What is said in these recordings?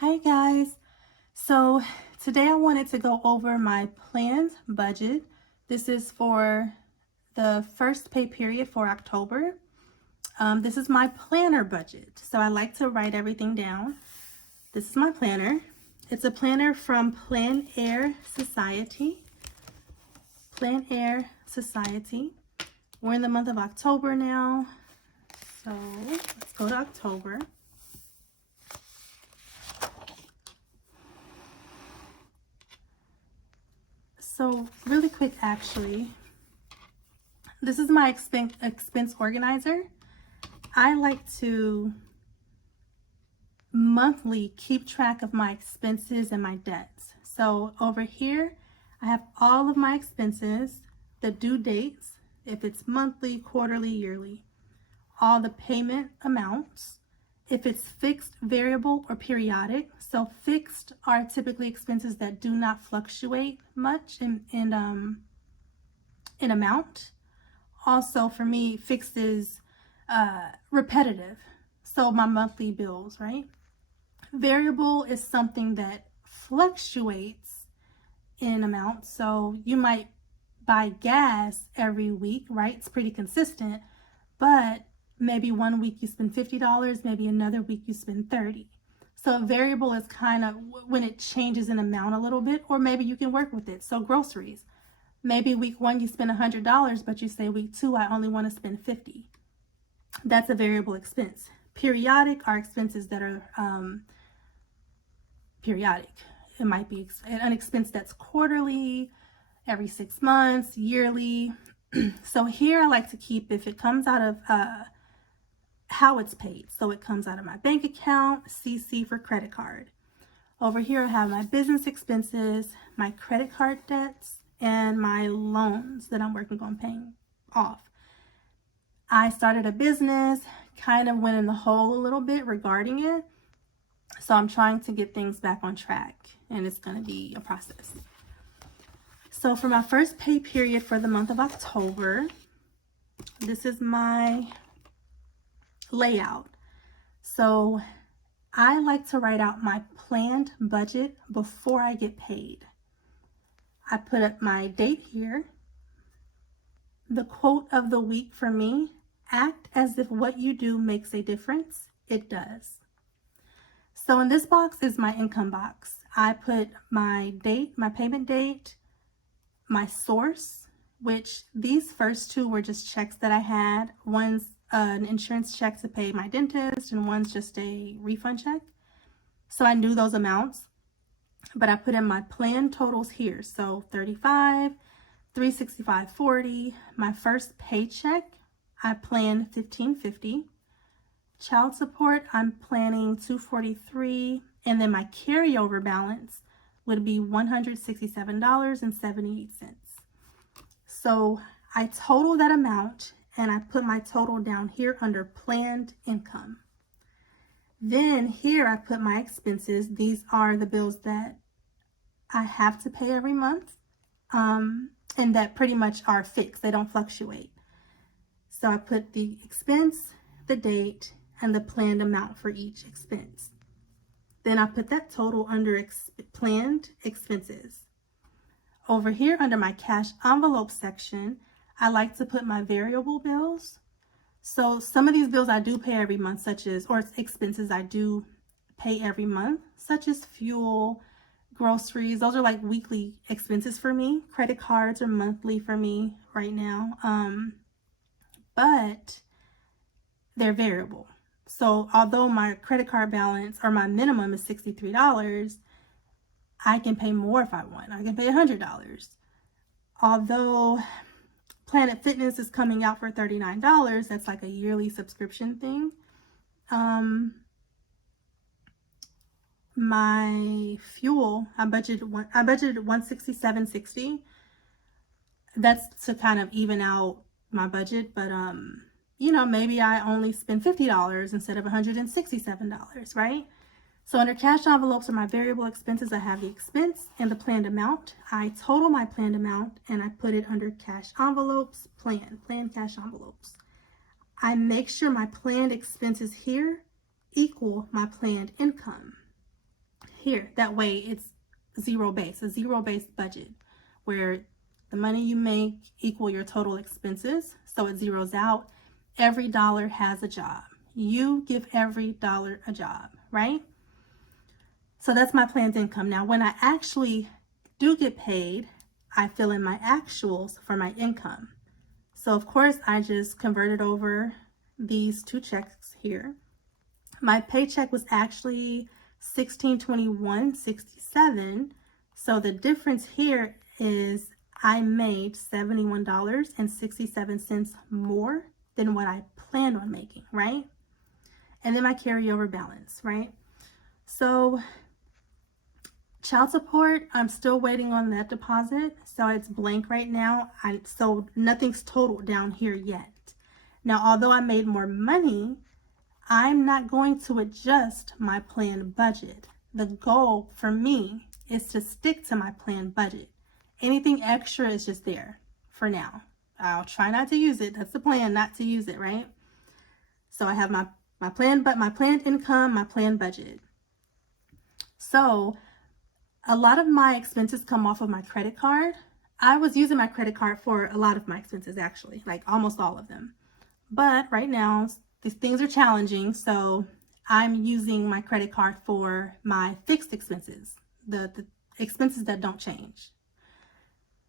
Hi guys. So today I wanted to go over my planned budget. This is for the first pay period for October. This is my planner budget. So I like to write everything down. This is my planner. It's a planner from Plan Air Society. Plan Air Society. We're in the month of October now. So let's go to October. So really quick, actually, this is my expense organizer. I like to monthly keep track of my expenses and my debts. So over here, I have all of my expenses, the due dates, if it's monthly, quarterly, yearly, all the payment amounts, if it's fixed, variable, or periodic. So fixed are typically expenses that do not fluctuate much in amount. Also, for me, fixed is repetitive. So my monthly bills, right? Variable is something that fluctuates in amount. So you might buy gas every week, right? It's pretty consistent, but maybe one week you spend $50, maybe another week you spend $30. So variable is kind of when it changes in amount a little bit, or maybe you can work with it. So groceries, maybe week one you spend $100, but you say week two I only want to spend $50. That's a variable expense. Periodic are expenses that are periodic. It might be an expense that's quarterly, every 6 months, yearly. So here I like to keep, if it comes out of how it's paid. So it comes out of my bank account, CC for credit card. Over here I have my business expenses, my credit card debts, and my loans that I'm working on paying off. I started a business, kind of went in the hole a little bit regarding it. So I'm trying to get things back on track, and it's going to be a process. So for my first pay period for the month of October, this is my layout. So I like to write out my planned budget before I get paid. I put up my date here. The quote of the week for me: act as if what you do makes a difference. It does. So in this box is my income box. I put my date, my payment date, my source, which these first two were just checks that I had. One's an insurance check to pay my dentist, and one's just a refund check. So I knew those amounts, but I put in my planned totals here. So 35, 365.40. My first paycheck, I planned $15.50. Child support, I'm planning $243, and then my carryover balance would be $167.78. So I total that amount, and I put my total down here under planned income. Then here I put my expenses. These are the bills that I have to pay every month, and that pretty much are fixed. They don't fluctuate. So I put the expense, the date, and the planned amount for each expense. Then I put that total under planned expenses. Over here under my cash envelope section, I like to put my variable bills. So some of these bills I do pay every month, or expenses I do pay every month, such as fuel, groceries. Those are like weekly expenses for me. Credit cards are monthly for me right now. But they're variable. So although my credit card balance or my minimum is $63, I can pay more if I want. I can pay $100. Although Planet Fitness is coming out for $39, that's like a yearly subscription thing. My fuel, I budgeted $167.60. That's to kind of even out my budget, but maybe I only spend $50 instead of $167, right? So under cash envelopes are my variable expenses. I have the expense and the planned amount. I total my planned amount and I put it under cash envelopes, planned cash envelopes. I make sure my planned expenses here equal my planned income. here. That way it's zero-based, a zero-based budget where the money you make equal your total expenses. So it zeroes out. Every dollar has a job. You give every dollar a job, right? So that's my planned income. Now, when I actually do get paid, I fill in my actuals for my income. So of course, I just converted over these two checks here. My paycheck was actually $16.21.67. So the difference here is I made $71.67 more than what I planned on making, right? And then my carryover balance, right? So child support, I'm still waiting on that deposit. So it's blank right now. So nothing's totaled down here yet. Now, although I made more money, I'm not going to adjust my planned budget. The goal for me is to stick to my planned budget. Anything extra is just there for now. I'll try not to use it. That's the plan, not to use it, right? So I have my planned income, my planned budget. So a lot of my expenses come off of my credit card. I was using my credit card for a lot of my expenses, actually, like almost all of them. But right now, these things are challenging, so I'm using my credit card for my fixed expenses, the expenses that don't change.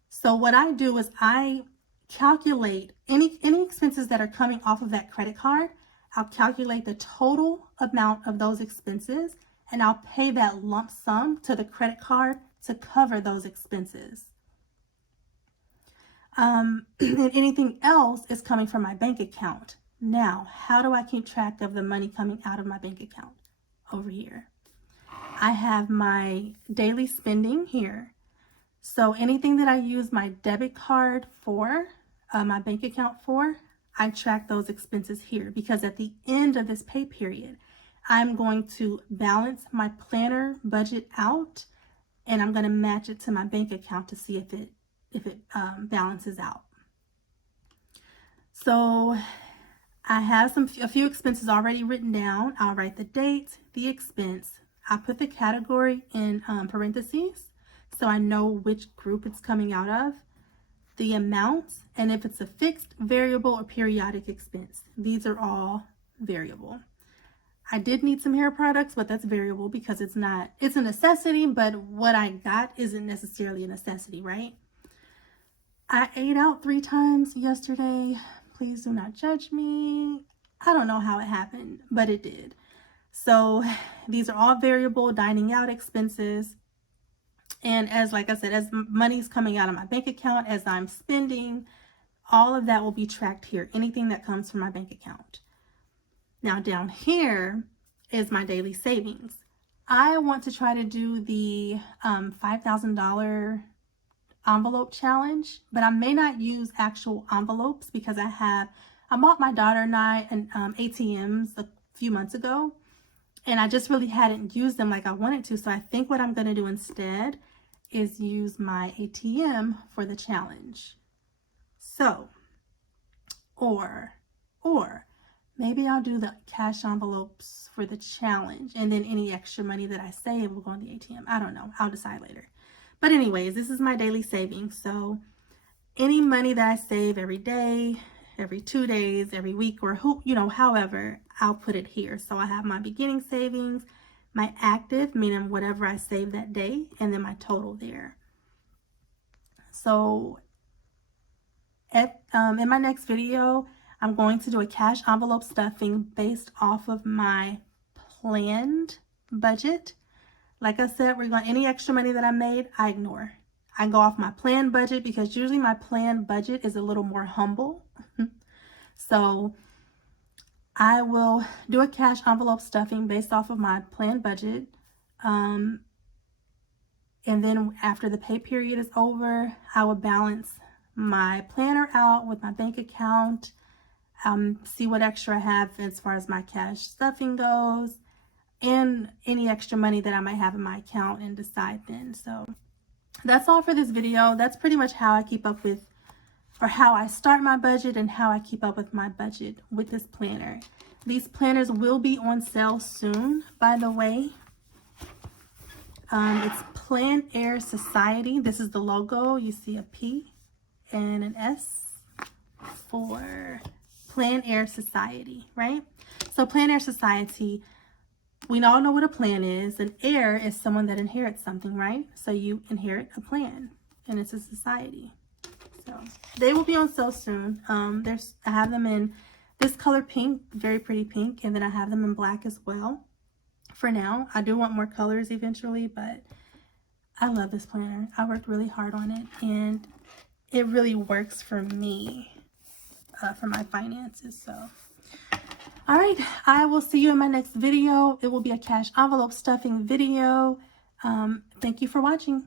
So what I do is I calculate any expenses that are coming off of that credit card. I'll calculate the total amount of those expenses, and I'll pay that lump sum to the credit card to cover those expenses. And anything else is coming from my bank account. Now, how do I keep track of the money coming out of my bank account? Over here. I have my daily spending here. So anything that I use my debit card for, my bank account for, I track those expenses here, because at the end of this pay period, I'm going to balance my planner budget out, and I'm going to match it to my bank account to see if it balances out. So I have a few expenses already written down. I'll write the date, the expense. I put the category in parentheses so I know which group it's coming out of, the amount, and if it's a fixed, variable, or periodic expense. These are all variable. I did need some hair products, but that's variable because it's a necessity, but what I got isn't necessarily a necessity, right? I ate out 3 times yesterday. Please do not judge me. I don't know how it happened, but it did. So these are all variable dining out expenses. And like I said, as money's coming out of my bank account, as I'm spending, all of that will be tracked here. Anything that comes from my bank account. Now down here is my daily savings. I want to try to do the $5,000 envelope challenge, but I may not use actual envelopes because I bought my daughter and I ATMs a few months ago, and I just really hadn't used them like I wanted to. So I think what I'm going to do instead is use my ATM for the challenge. So, or maybe I'll do the cash envelopes for the challenge, and then any extra money that I save will go in the ATM. I don't know. I'll decide later. But anyways, this is my daily savings. So any money that I save every day, every 2 days, every week, or however, I'll put it here. So I have my beginning savings, my active, meaning whatever I save that day, and then my total there. So in my next video, I'm going to do a cash envelope stuffing based off of my planned budget. Like I said, any extra money that I made, I ignore. I go off my planned budget because usually my planned budget is a little more humble. So I will do a cash envelope stuffing based off of my planned budget. And then after the pay period is over, I will balance my planner out with my bank account, see what extra I have as far as my cash stuffing goes, and any extra money that I might have in my account, and decide then. So that's all for this video. That's pretty much how I keep up with, or how I start my budget and how I keep up with my budget with this planner. These planners will be on sale soon, by the way. It's Plan Air Society. This is the logo. You see a P and an S for Plan Air Society, right? So Plan Air Society, we all know what a plan is. An heir is someone that inherits something, right? So you inherit a plan, and it's a society. So they will be on sale soon. I have them in this color pink, very pretty pink, and then I have them in black as well. For now, I do want more colors eventually, but I love this planner. I worked really hard on it, and it really works for me, for my finances. So, all right, I will see you in my next video. It will be a cash envelope stuffing video. Thank you for watching.